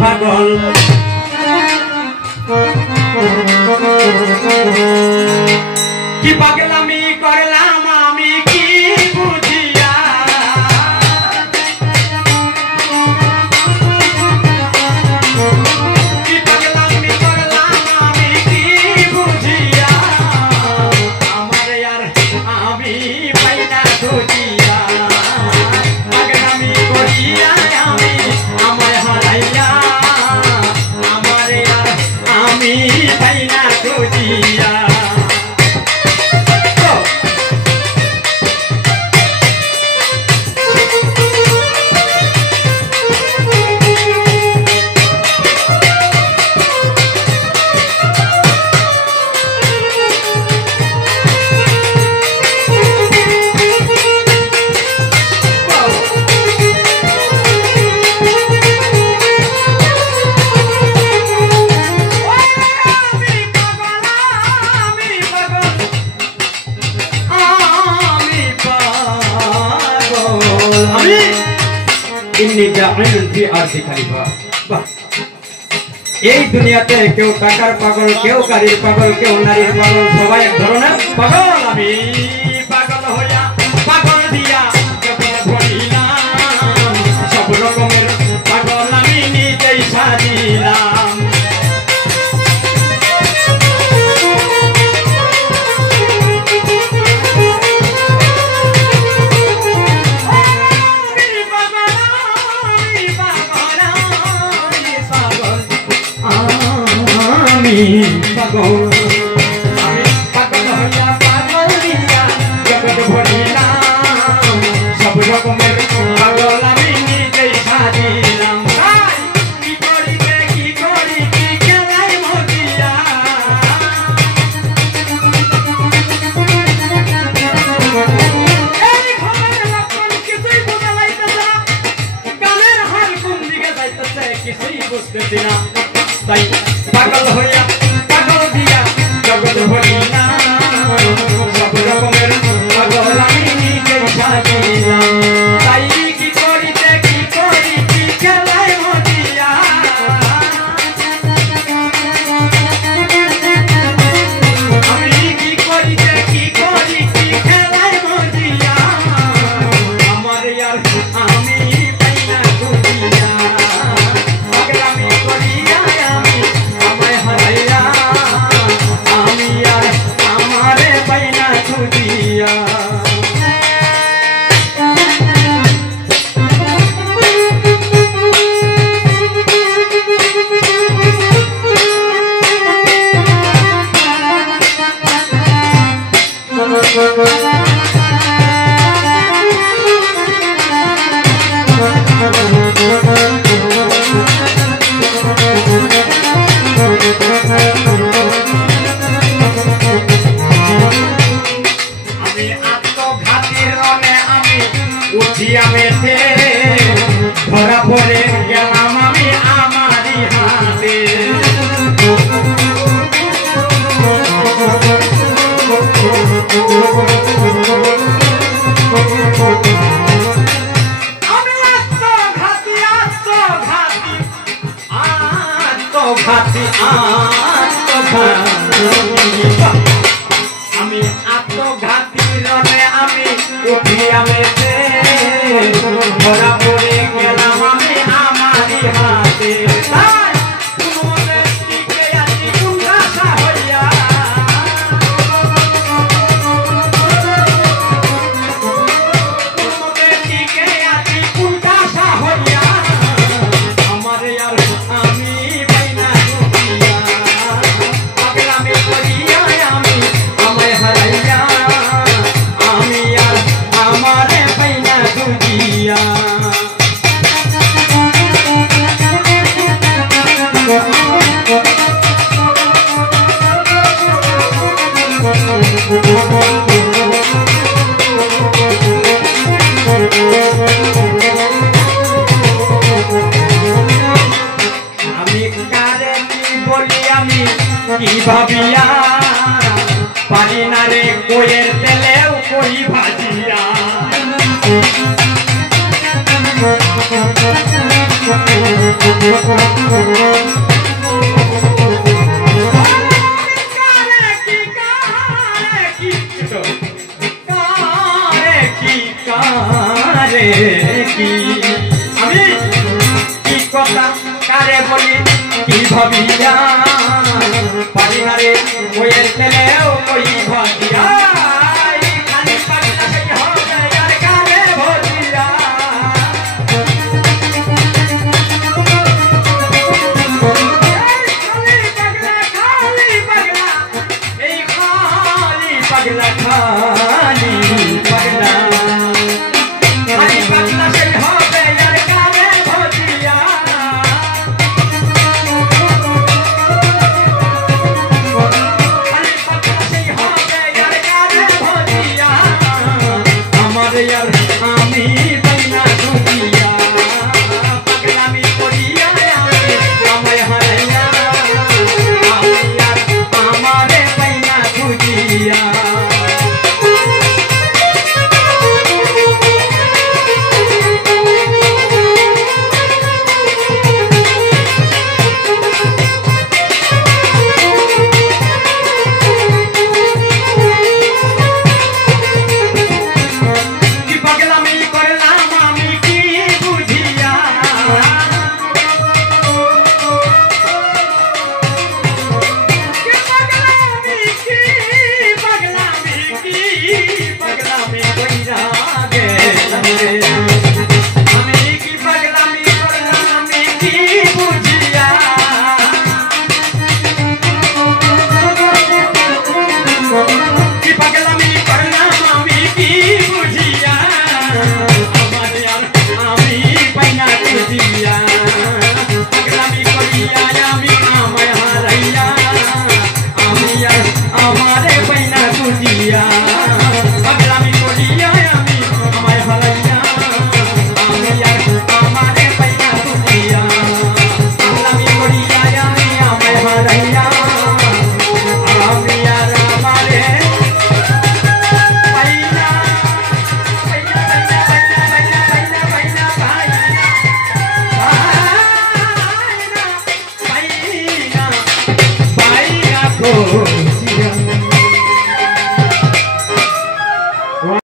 পাগল কি পাগলামি করলাম আমি কি বুঝিয়া কি পাগলামি করলাম আমি কি বুঝিয়া আমার यार আমি পাইনা খুঁজিয়া পাগলামি করিয়া আমি আমায় হারাইয়া আমার यार আমি পাইনা খুঁজিয়া এই দুনিয়াতে কেউ টাকার পাগল কেউ গাড়ির পাগল কেউ নারীর পাগল সবাই এক ধরনের পাগল আমি পাগল হইয়া পাগল দিয়া সব রকমের পাগল আমি নিজেই সাজিলাম পাগল আমি পাগল হইয়া পাগল দিয়া জগৎ ভরিলাম সব রকমের পাগল আমি নিজেই সাজিলাম কি করিতে কি করি কি খেলাই মজিয়া এই ঘরের লক্ষণ কিছুই বোঝা যাইতেছে না গানের হাল কোন দিকে যাইতেছে কিছুই বুঝতেছি না তাই পাগল হইয়া পাগল দিয়া জগৎ ভরিলাম সব রকমের পাগল আমি নিজেই সাজিলাম তাই কি করিতে কি করি কি খেলায় মজিয়া আমি কি করিতে কি করি কি খেলায় মজিয়া আমার यार আমি পাইনা খুঁজিয়া পাগলামি করিয়া আমি আমায় হারাইয়া আমি यार আমারে পাইনা খুঁজিয়া ধরা পড়ে গেলাম আমি আমারই হাতে আমি আত্মঘাতী আত্মঘাতী আত্মঘাতী আত্মঘাতী আমি আত্মঘাতী রনে আমি উঠি আমি ধরা পড়ে গেলাম আমি আমারই হাতে আমি আর আমারে পাইনা খুঁজিয়া আমি কি কথা কারে বলি কি ভাবিয়া পারি না রে ওয়ে তেলেও কই ভাবিয়া খালি পাগলা সেই হবে আর কারে ভরিয়া খালি পাগলা এই খালি পাগলা খালি পাগলা খালি পাগলা সেই হবে আর কারে ভরিয়া খালি পাগলা সেই হবে আর কারে ভরিয়া আমার यार আমি বাইনা দুনিয়া পাগলামি করিয়া আমায় হারাইয়া আমি यार আমারে বাইনা খুঁজিয়া हमारे